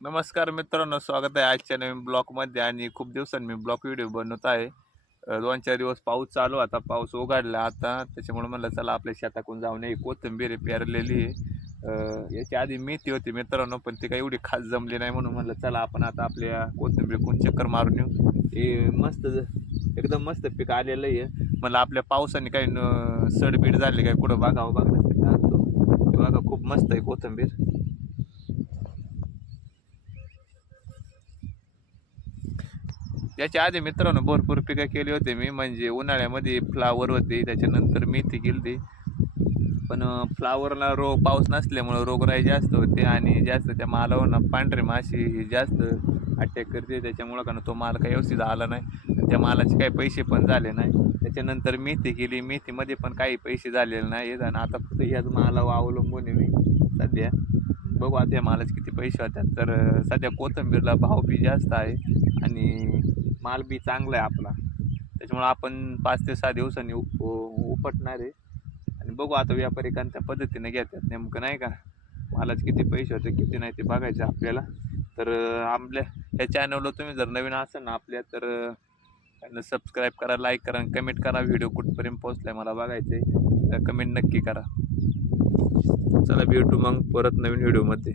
नमस्कार मित्रांनो, स्वागत आहे आजच्या नवीन ब्लॉगमध्ये. आणि खूप दिवसांनी मी ब्लॉग व्हिडिओ बनवत आहे. 2-4 दिवस पाऊस चालू होता, पाऊस उघडला आता, त्याच्यामुळे म्हणलं चला आपल्या शेताकडून जाऊन ये. कोथिंबीर पेरलेली आहे. याच्या आधी मेथी होती मित्रांनो, पण ती काही एवढी खास जमली नाही, म्हणून म्हणलं चला आपण आता आपल्या कोथिंबीरकडून चक्कर मारून येऊ. हे मस्त एकदम मस्त पीक आलेलं आहे. म्हणलं आपल्या पावसाने काही सडबीड झाली काय कुठं बघावं बघण्यासाठी आणतो. हे बघा खूप मस्त आहे कोथिंबीर. याच्या आधी मित्रांनो भरपूर पिकं केली होती मी. म्हणजे उन्हाळ्यामध्ये फ्लावर होते, त्याच्यानंतर मेथी केली. पण फ्लावरला पाऊस नसल्यामुळं रोगराई जास्त होते आणि जास्त त्या मालावर ना पांढरी माशी जास्त अटॅक करते. त्याच्यामुळं का ना तो माल काही व्यवस्थित आला नाही आणि त्या मालाचे काही पैसे पण झाले नाही. त्याच्यानंतर मेथी केली, मेथीमध्ये पण काही पैसे झालेले नाहीत आणि आता फक्त ह्याच मालावर अवलंबून आहे मी सध्या. बघू आता या मालाचे किती पैसे होतात. तर सध्या कोथिंबीरला भाव बी जास्त आहे आणि माल बी चांगला आहे आपला. त्याच्यामुळं आपण 5 ते 6 दिवसांनी उपटणार आहे आणि बघू आता व्यापारी कोणत्या पद्धतीने घेतात नेमकं, नाही का. मालाचे किती पैसे होते किती नाही ते बघायचं आपल्याला. तर आपल्या या चॅनलला तुम्ही जर नवीन असाल ना आपल्या, तर सबस्क्राईब करा, लाईक करा आणि कमेंट करा. व्हिडिओ कुठपर्यंत पोहोचलाय मला बघायचं आहे, तर कमेंट नक्की करा. चला भेटू मग परत नवीन व्हिडिओमध्ये.